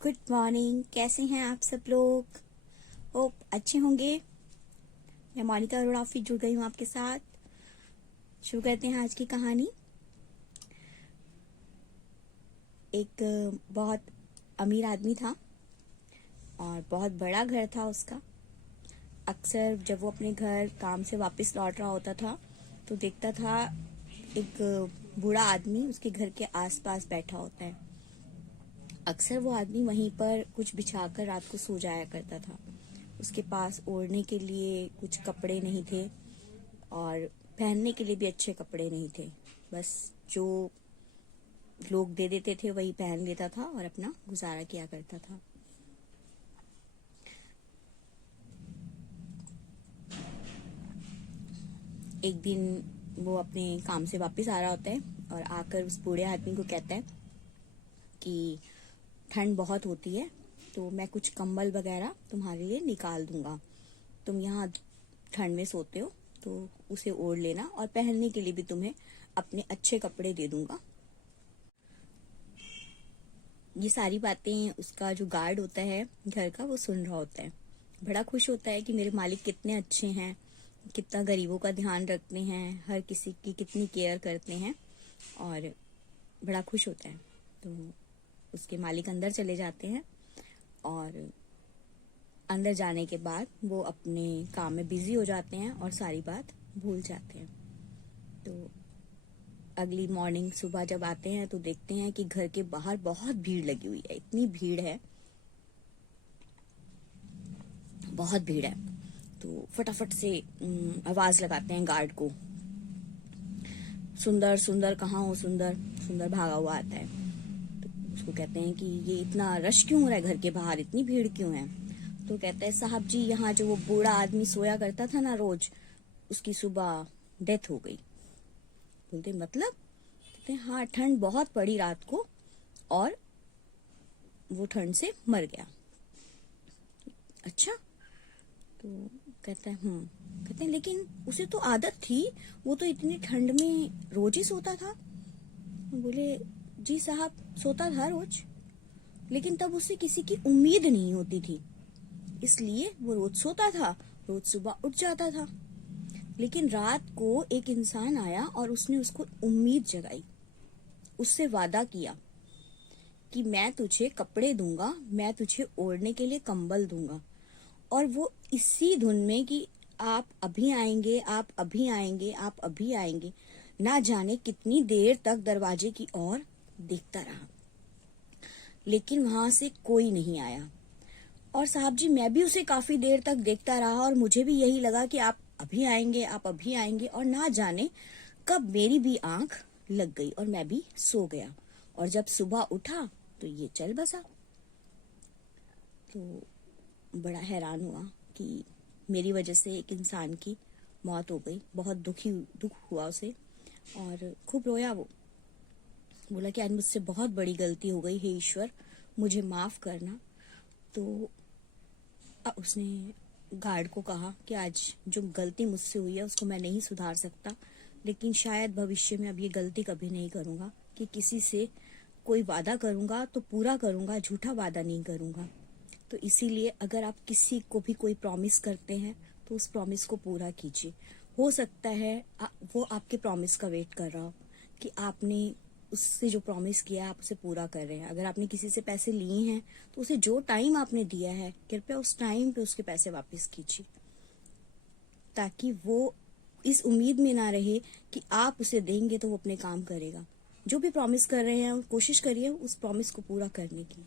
Good morning. कैसे हैं आप सब लोग? होप अच्छे होंगे। मैं मोनिका अरोड़ा फिर जुड़ गई हूँ आपके साथ। शुरू करते हैं आज की कहानी। एक बहुत अमीर आदमी था और बहुत बड़ा घर था उसका। अक्सर जब वो अपने घर काम से वापस लौट रहा होता था तो देखता था एक बूढ़ा आदमी उसके घर के आसपास बैठा होता है। अक्सर वो आदमी वहीं पर कुछ बिछाकर रात को सो जाया करता था। उसके पास ओढ़ने के लिए कुछ कपड़े नहीं थे और पहनने के लिए भी अच्छे कपड़े नहीं थे। बस जो लोग दे देते थे वही पहन लेता था और अपना गुजारा किया करता था। एक दिन वो अपने काम से वापस आ रहा होता है और आकर उस बूढ़े आदमी को कहता है कि ठंड बहुत होती है तो मैं कुछ कंबल वगैरह तुम्हारे लिए निकाल दूंगा। तुम यहाँ ठंड में सोते हो तो उसे ओढ़ लेना और पहनने के लिए भी तुम्हें अपने अच्छे कपड़े दे दूंगा। ये सारी बातें उसका जो गार्ड होता है घर का वो सुन रहा होता है। बड़ा खुश होता है कि मेरे मालिक कितने अच्छे हैं, कितना गरीबों का ध्यान रखते हैं, हर किसी की कितनी केयर करते हैं और बड़ा खुश होता है। तो उसके मालिक अंदर चले जाते हैं और अंदर जाने के बाद वो अपने काम में बिजी हो जाते हैं और सारी बात भूल जाते हैं। तो अगली मॉर्निंग सुबह जब आते हैं तो देखते हैं कि घर के बाहर बहुत भीड़ लगी हुई है। इतनी भीड़ है, बहुत भीड़ है। तो फटाफट से आवाज लगाते हैं गार्ड को। सुंदर सुंदर कहाँ हो? सुंदर सुंदर भागा हुआ आता है। तो उसको कहते हैं कि ये इतना रश क्यों हो रहा है घर के बाहर, इतनी भीड़ क्यों है? तो कहता है साहब जी यहाँ जो वो बूढ़ा आदमी सोया करता था ना रोज, उसकी सुबह डेथ हो गई। बोलते मतलब? कहते हैं हाँ, ठंड बहुत पड़ी रात को और वो ठंड से मर गया। अच्छा। तो कहता है कहते हैं लेकिन उसे तो आदत थी, वो तो इतनी ठंड में रोज ही सोता था। बोले जी साहब सोता था रोज, लेकिन तब उसे किसी की उम्मीद नहीं होती थी, इसलिए वो रोज सोता था, रोज सुबह उठ जाता था। लेकिन रात को एक इंसान आया और उसने उसको उम्मीद जगाई, उससे वादा किया कि मैं तुझे कपड़े दूंगा, मैं तुझे ओढ़ने के लिए कंबल दूंगा। और वो इसी धुन में कि आप अभी आएंगे, आप अभी आएंगे, आप अभी आएंगे, ना जाने कितनी देर तक दरवाजे की ओर देखता रहा, लेकिन वहां से कोई नहीं आया। और साहब जी मैं भी उसे काफी देर तक देखता रहा और मुझे भी यही लगा कि आप अभी आएंगे, आप अभी आएंगे, और ना जाने कब मेरी भी आंख लग गई और मैं भी सो गया। और जब सुबह उठा तो ये चल बसा। तो बड़ा हैरान हुआ कि मेरी वजह से एक इंसान की मौत हो गई। बहुत दुख हुआ उसे और खूब रोया वो। बोला कि आज मुझसे बहुत बड़ी गलती हो गई, हे ईश्वर मुझे माफ करना। तो उसने गार्ड को कहा कि आज जो गलती मुझसे हुई है उसको मैं नहीं सुधार सकता, लेकिन शायद भविष्य में अब ये गलती कभी नहीं करूंगा कि किसी से कोई वादा करूंगा तो पूरा करूंगा, झूठा वादा नहीं करूंगा। तो इसीलिए अगर आप किसी को भी कोई प्रॉमिस करते हैं तो उस प्रॉमिस को पूरा कीजिए। हो सकता है वो आपके प्रॉमिस का वेट कर रहा हो कि आपने उससे जो प्रॉमिस किया है आप उसे पूरा कर रहे हैं। अगर आपने किसी से पैसे लिए हैं तो उसे जो टाइम आपने दिया है कृपया उस टाइम पे उसके पैसे वापस कीजिए, ताकि वो इस उम्मीद में ना रहे कि आप उसे देंगे तो वो अपने काम करेगा। जो भी प्रॉमिस कर रहे हैं कोशिश करिए उस प्रॉमिस को पूरा करने की।